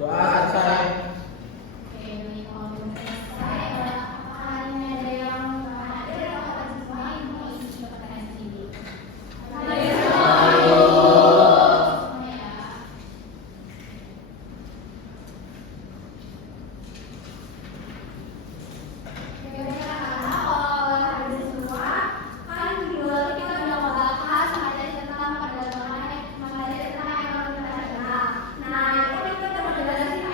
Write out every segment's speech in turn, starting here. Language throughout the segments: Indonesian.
Doa selesai. Oke, ini kalau selesai, apakah ini ada yang hadir atau semua ini isi pertanyaan sendiri? Nah, itu kita coba jelasin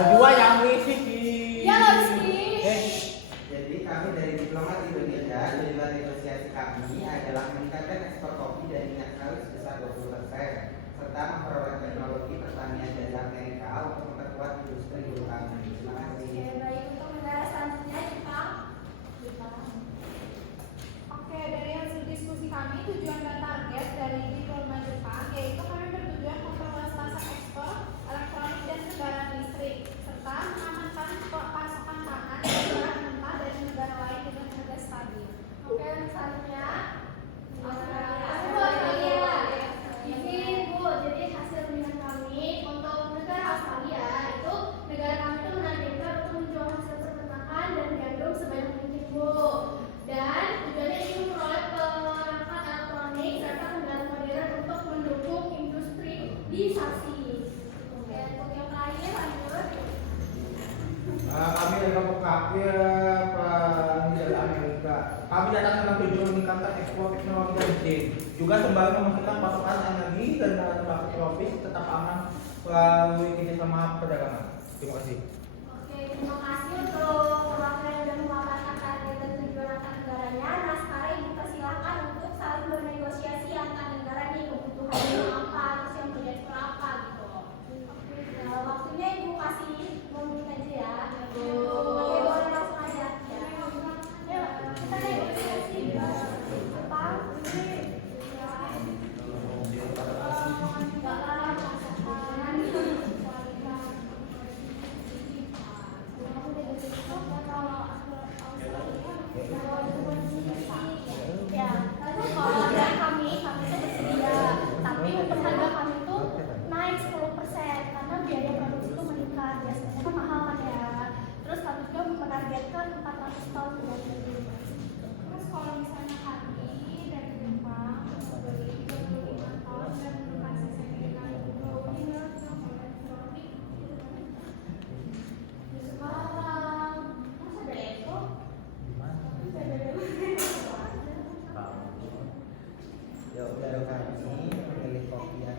Dua yang ngisi di. Ya Rizky. Jadi kami dari Diplomat Indonesia, tujuan negosiasi kami adalah meningkatkan ekspor kopi dan minyak sawit sebesar 20%, serta memperoleh teknologi pertanian dari Amerika untuk memperkuat industri hulu kami. Terima kasih. Oke, baik, untuk negara selanjutnya Jepang. Oke, dari hasil diskusi kami, tujuan dan target dari Diplomat Jepang yaitu kami bertujuan memperluas pasar ekspor elektronik dan kendaraan listrik, serta mengamankan pasokan pangan dan bahan mentah dari negara lain dengan harga stabil. Oke, selanjutnya Australia. Ini Bu, jadi hasil penelitian kami untuk negara Australia itu negara kami itu menargetkan untuk menjual hasil peternakan dan gandum sebanyak mungkin Bu. Dan tujuannya ini memperoleh perangkat elektronik serta kendaraan modern untuk mendukung industri hilirisasi. Oke, untuk yang terakhir lanjut. Kami dari kampung kafir dari Amerika. Kami datang dengan tujuan meningkatkan ekspor teknologi dan mesin, juga sembari memastikan pasokan energi dan bahan baku tropis tetap aman melalui kerjasama perdagangan. Terima kasih. Oke, terima kasih untuk perwakilan yang sudah memaparkan target dan tujuan antar negaranya. Nah, sekarang Ibu persilahkan untuk saling bernegosiasi antar negara nih kebutuhannya apa, terus yang proyek apa gitu. Oke, nah, waktunya Ibu kasih 5 menit aja ya. Oke, boleh langsung aja. Ya. Ayo, kita negosiasi. Jepang, ini. Ya, lalu kalau dari kami itu bersedia, tapi untuk harga kami itu naik 10% karena biaya produksi itu meningkat, biasanya kan mahal kan ya. Terus kami juga menargetkan 400 tahun dari. Terus kalau misalnya kami dari Jepang membeli 35 tahun dan berbasis Amerika itu ini elektronik sekarang masa ada itu? Ya udah kami memilih kopi yang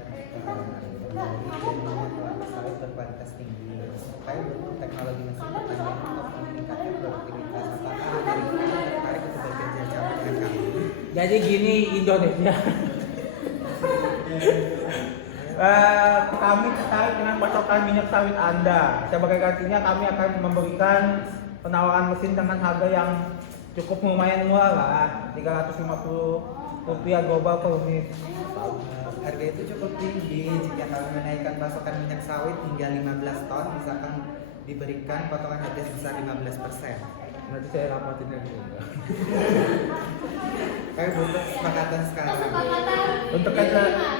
sawit berkualitas tinggi. Supaya untuk teknologi mesin pertanian untuk meningkatkan produktivitas, apakah Amerika tertarik untuk bekerja sama dengan kami? Jadi gini Indonesia. Kami tertarik dengan pasokan minyak sawit Anda. Sebagai gantinya kami akan memberikan penawaran mesin dengan harga yang cukup lumayan murah lah, 350 rupiah global per unit. Harga itu cukup tinggi jika kami menaikkan pasokan minyak sawit hingga 15 ton, misalkan diberikan potongan harga sebesar 15%. Nanti saya rapatin lagi. Kami butuh kesepakatan sekarang. Untuk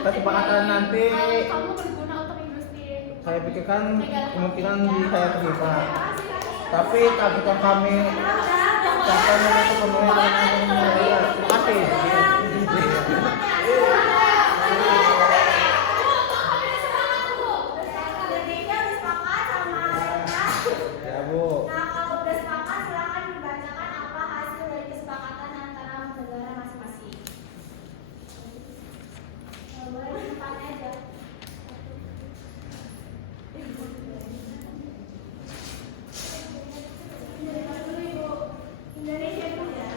kesepakatan nanti kamu berguna untuk industri. saya pikirkan kemungkinan saya terima. Tapi targetkan kami akan menutup pemenuhan yang terima kasih. Ya Bu. Nah, kalau udah sepakat silakan dibacakan apa hasil dari kesepakatan antara negara masing-masing. Boleh di depannya aja. Indonesia dulu ya.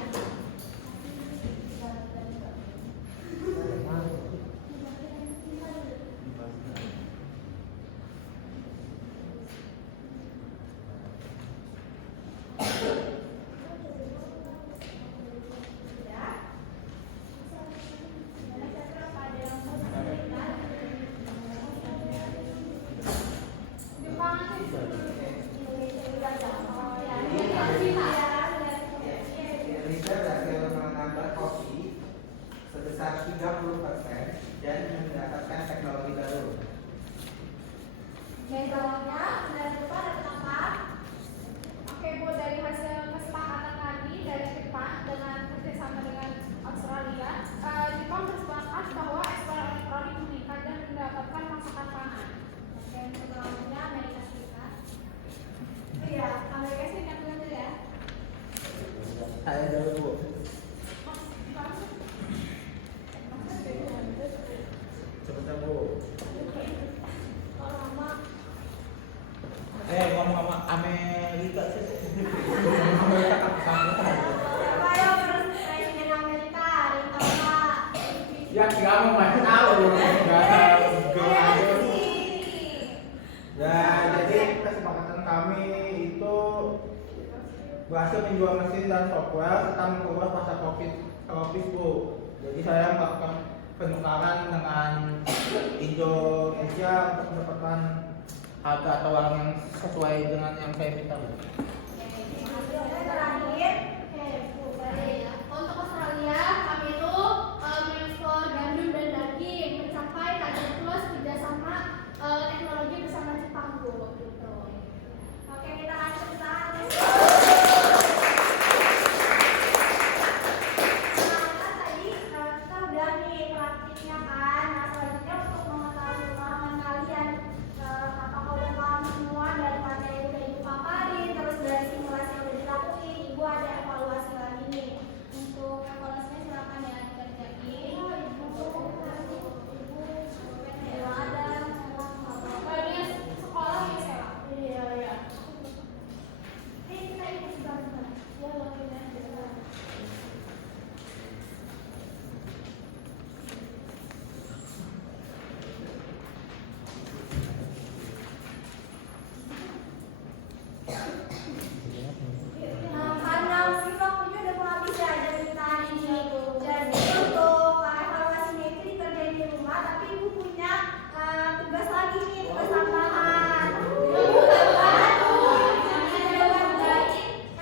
Indonesia berhasil menambah kopi sebesar 30% dan mendapatkan teknologi baru. Dari bawahnya, dari depan ada apa? Oke Bu, dari hasil kesepakatan tadi dari Jepang dengan kerjasama dengan Australia, Jepang bersepakat bahwa ekspor elektronik meningkat dan mendapatkan pasokan pangan. Oke, untuk selanjutnya Amerika Serikat. Iya, Amerika Serikat dulu ya. Saya dulu Bu. Sebentar Bu. Ngomong sama Amerika sih. Amerika kapan? Ayo, Presiden Amerika, Ya kamu masih tahu. Ya jadi kesepakatan kami itu berhasil menjual mesin dan software serta memperluas pasar tropis Bu. Jadi saya melakukan penukaran dengan Indonesia untuk mendapatkan harga atau uang yang sesuai dengan yang saya minta Bu. Terakhir, untuk Australia kami itu mengekspor gandum dan daging mencapai target plus kerjasama teknologi bersama Jepang Bu. Gitu. Oke, kita lanjut ke sana. Nah, tadi kita udah nih praktiknya kan. Nah, selanjutnya untuk mengetahui pemahaman kalian, apakah udah paham semua dari materi yang udah Ibu paparin, terus dari simulasi yang udah dilakuin, Ibu ada evaluasi lagi nih. Untuk evaluasinya silakan ya dikerjain. Ibu ada sekolah ya Sela. Iya iya. Ini kita ikut sebentar. Ya login aja. Nah, karena waktunya udah mau habis ya dari hari ini. Jadi untuk evaluasinya itu dikerjain di rumah, tapi Ibu punya tugas lagi nih, tugas tambahan.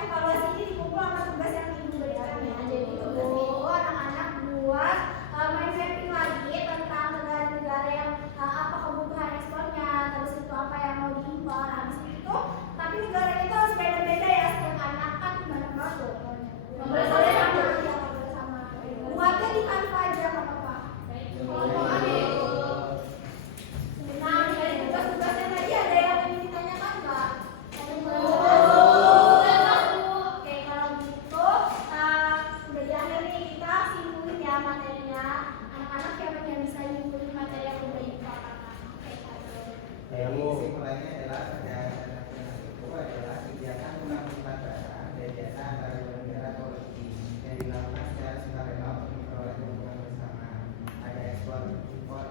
Evaluasi ini dikumpul sama tugas yang Ibu berikan ya. Jadi tugas itu anak-anak buat main mapping lagi tentang negara-negara yang apa kebutuhan ekspornya, terus itu apa yang mau diimpor. Habis itu, tapi negara itu harus beda-beda ya, setiap anak kan banyak banget tuh. Nggak boleh sama ya, nggak boleh sama. Buatnya di Canva aja nggak apa-apa. Kelompok nih. Nah, dari tugas-tugasnya tadi ada yang ingin ditanyakan nggak? Ada yang belum? Oke, kalau gitu udah di akhir nih kita simpulin ya materinya. Anak-anak siapa yang bisa nyimpulin materi yang udah Ibu paparkan? Oke, satu. Jadi simpulannya adalah pada itu adalah kegiatan pengangkutan barang dan jasa antara dua negara atau lebih yang dilakukan secara sukarela untuk memperoleh keuntungan bersama. Ada ekspor, impor,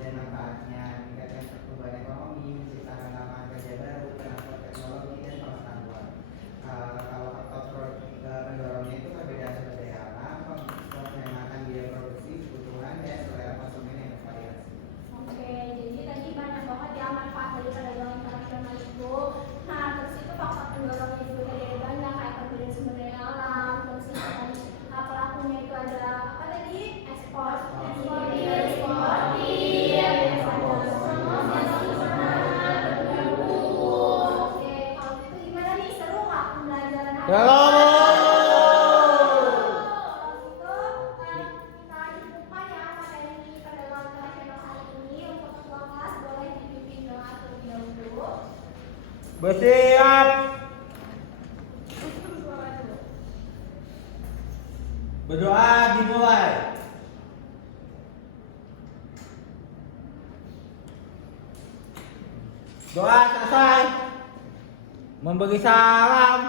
dan manfaatnya, meningkatkan pertumbuhan ekonomi, menciptakan lapangan kerja baru, penerapan teknologi dan pengetahuan. Kalau faktor pendorongnya itu perbedaan sumber daya alam, penghematan biaya Bersiap. Berdoa dimulai. Doa selesai. Memberi salam.